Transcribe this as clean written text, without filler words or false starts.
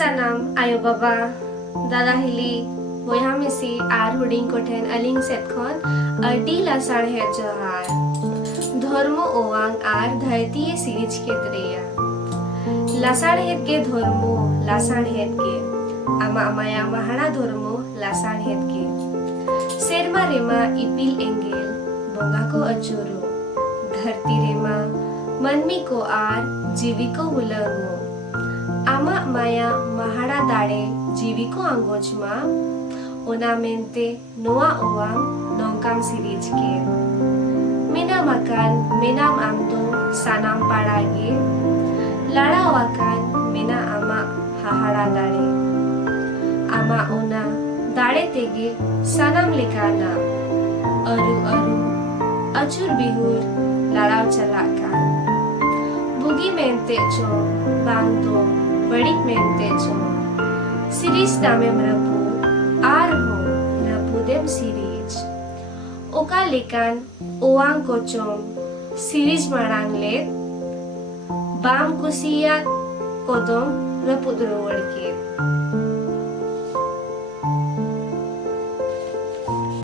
Sanam ayo baba dada hili boyha misi ar huding ko then aling set khon adi lasar he johar धर्मो ओवांग are धरती series के त्रेया लासाड़ हेत के धर्मो लासाड़ हेत के आमा अमाया महाना धर्मो लासाड़ हेत के सेरमा रेमा इपिल एंगेल बोंगा को अचोरो धरती रेमा मनमी को आर जीवी को हुलंगो आमा अमाया महाना दाड़े जीवी को अंगोचमा ओना मेंते नोआ ओवांग नोंकाम सीरीज के Minam akan minam amdo sanam parage ladao akan mina ama hahara dare ama ona dare tege sanam lekana aru aru achur bihur ladao chalakan bugi mente cho bangdo badik mente cho series tamem rapu ar ho rapu dem series ओका लेकान ओवांग कोचोम series मारांगले balm कुसिया कोदम रपुद्रो वड़के